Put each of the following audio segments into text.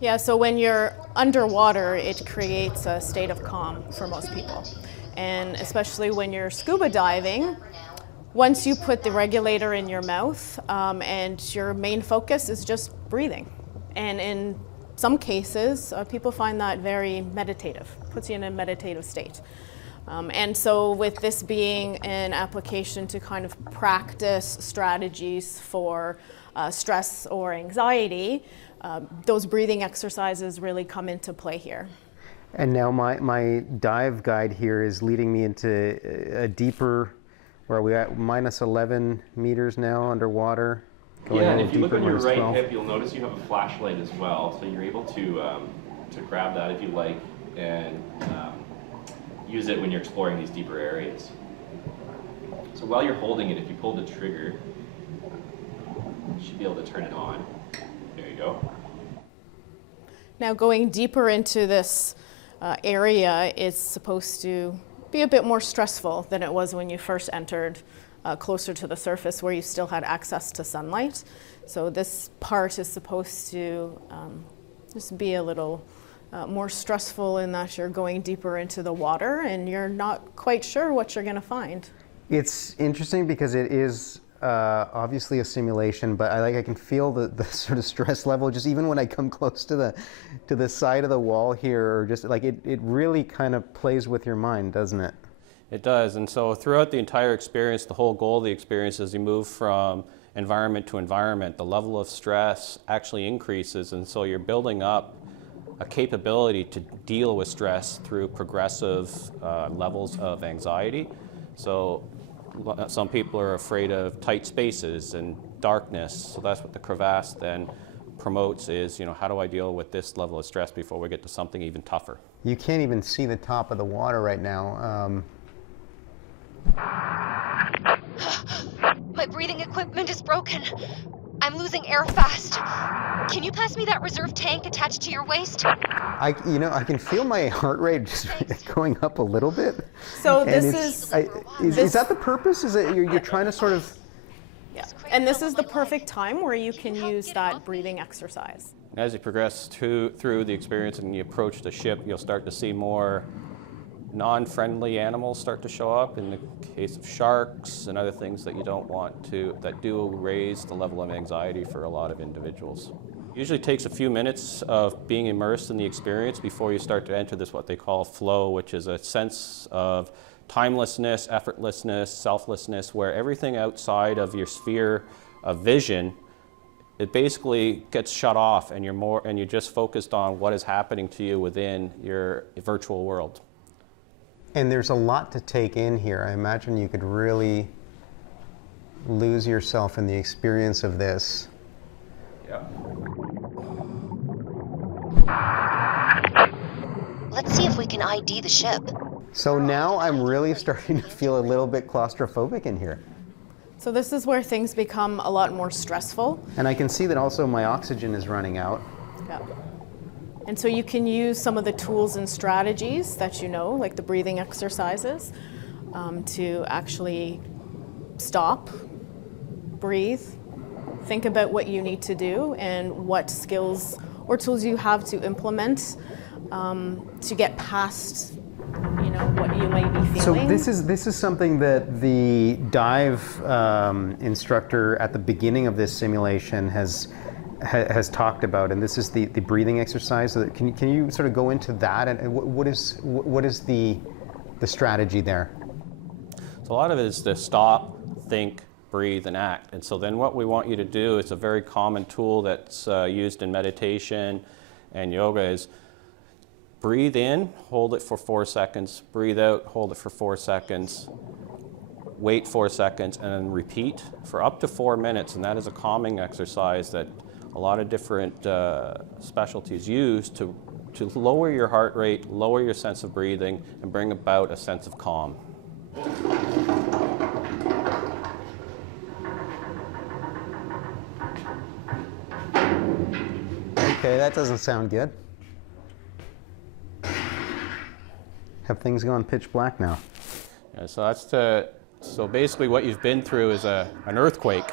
Yeah, so when you're underwater, it creates a state of calm for most people. And especially when you're scuba diving, once you put the regulator in your mouth and your main focus is just breathing. And in some cases, people find that very meditative, puts you in a meditative state. And so with this being an application to kind of practice strategies for stress or anxiety, those breathing exercises really come into play here. And now my dive guide here is leading me into a deeper, where are we at, minus 11 meters now underwater? Yeah, and if you look on your right hip, you'll notice you have a flashlight as well, so you're able to grab that if you like, and use it when you're exploring these deeper areas. So while you're holding it, if you pull the trigger, you should be able to turn it on. There you go. Now going deeper into this area is supposed to be a bit more stressful than it was when you first entered closer to the surface where you still had access to sunlight. So this part is supposed to just be a little more stressful in that you're going deeper into the water and you're not quite sure what you're going to find. It's interesting because it is obviously a simulation, but I can feel the sort of stress level just even when I come close to the side of the wall here, or just like it really kind of plays with your mind, doesn't it? It does, and so throughout the entire experience, the whole goal of the experience is you move from environment to environment, the level of stress actually increases, and so you're building up a capability to deal with stress through progressive levels of anxiety. So some people are afraid of tight spaces and darkness, so that's what the crevasse then promotes is, how do I deal with this level of stress before we get to something even tougher? You can't even see the top of the water right now. My breathing equipment is broken. I'm losing air fast. Can you pass me that reserve tank attached to your waist? I can feel my heart rate just going up a little bit. So this is that the purpose? Is it you're trying to sort of? Yeah, and this is the perfect time where you can use that breathing exercise. As you progress through the experience and you approach the ship, you'll start to see more non-friendly animals start to show up, in the case of sharks and other things that you don't want to, that do raise the level of anxiety for a lot of individuals. It usually takes a few minutes of being immersed in the experience before you start to enter this what they call flow, which is a sense of timelessness, effortlessness, selflessness, where everything outside of your sphere of vision, it basically gets shut off and you're just focused on what is happening to you within your virtual world. And there's a lot to take in here. I imagine you could really lose yourself in the experience of this. Yeah. Let's see if we can ID the ship. So now I'm really starting to feel a little bit claustrophobic in here. So this is where things become a lot more stressful. And I can see that also my oxygen is running out. Yeah. And so you can use some of the tools and strategies that like the breathing exercises, to actually stop, breathe, think about what you need to do and what skills or tools you have to implement to get past what you might be feeling. So this is something that the dive instructor at the beginning of this simulation has talked about, and this is the breathing exercise. So can you sort of go into that, and what is the strategy there? So a lot of it is to stop, think, breathe, and act. And so then what we want you to do, it's a very common tool that's used in meditation and yoga, is breathe in, hold it for 4 seconds, breathe out, hold it for 4 seconds, wait 4 seconds, and then repeat for up to 4 minutes. And that is a calming exercise that a lot of different specialties use to lower your heart rate, lower your sense of breathing, and bring about a sense of calm. Okay, that doesn't sound good. Have things gone pitch black now? Yeah, so basically what you've been through is an earthquake.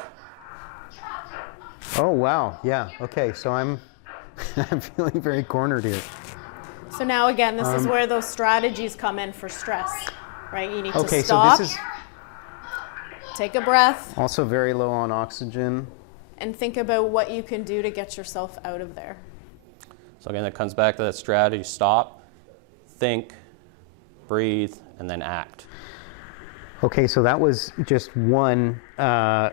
Oh wow, yeah. Okay, so I'm feeling very cornered here. So now again, this is where those strategies come in for stress, right? You need Okay, to stop, so this is take a breath, also very low on oxygen. and think about what you can do to get yourself out of there. So again, that comes back to that strategy: stop, think, breathe, and then act. Okay, so that was just one or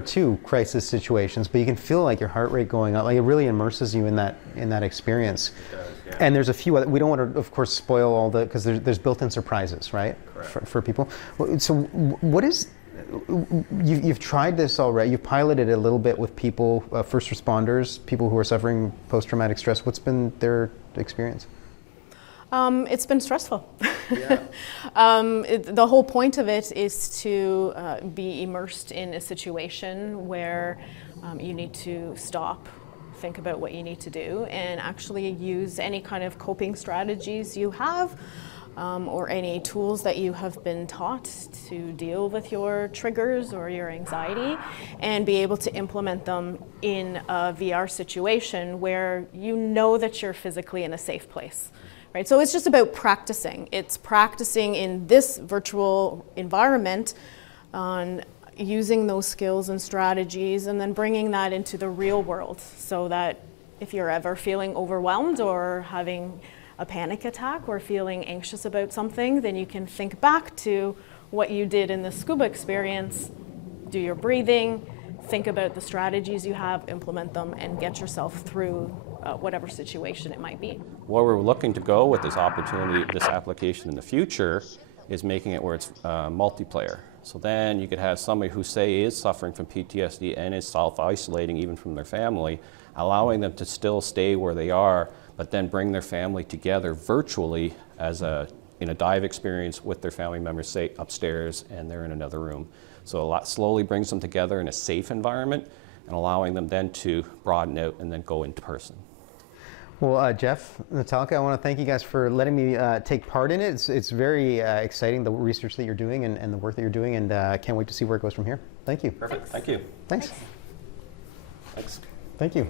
two crisis situations, but you can feel like your heart rate going up. Like it really immerses you in that experience. It does, yeah. And there's a few other, we don't want to, of course, spoil all the, because there's built-in surprises, right? For people. So what is, you've tried this already, you've piloted it a little bit with people, first responders, people who are suffering post-traumatic stress. What's been their experience? It's been stressful. Yeah. The whole point of it is to be immersed in a situation where you need to stop, think about what you need to do, and actually use any kind of coping strategies you have, or any tools that you have been taught to deal with your triggers or your anxiety, and be able to implement them in a VR situation where you know that you're physically in a safe place. Right, so it's just about practicing. It's practicing in this virtual environment on using those skills and strategies, and then bringing that into the real world, so that if you're ever feeling overwhelmed or having a panic attack or feeling anxious about something, then you can think back to what you did in the scuba experience, do your breathing, think about the strategies you have, implement them, and get yourself through whatever situation it might be. Where we're looking to go with this opportunity, this application in the future, is making it where it's multiplayer. So then you could have somebody who, say, is suffering from PTSD and is self-isolating even from their family, allowing them to still stay where they are, but then bring their family together virtually as in a dive experience with their family members, say, upstairs, and they're in another room. So a lot slowly brings them together in a safe environment, and allowing them then to broaden out and then go into person. Well, Jeff, Natalka, I want to thank you guys for letting me take part in it. It's very exciting, the research that you're doing and the work that you're doing, and can't wait to see where it goes from here. Thank you. Perfect. Thank you. Thanks. Thanks. Thank you.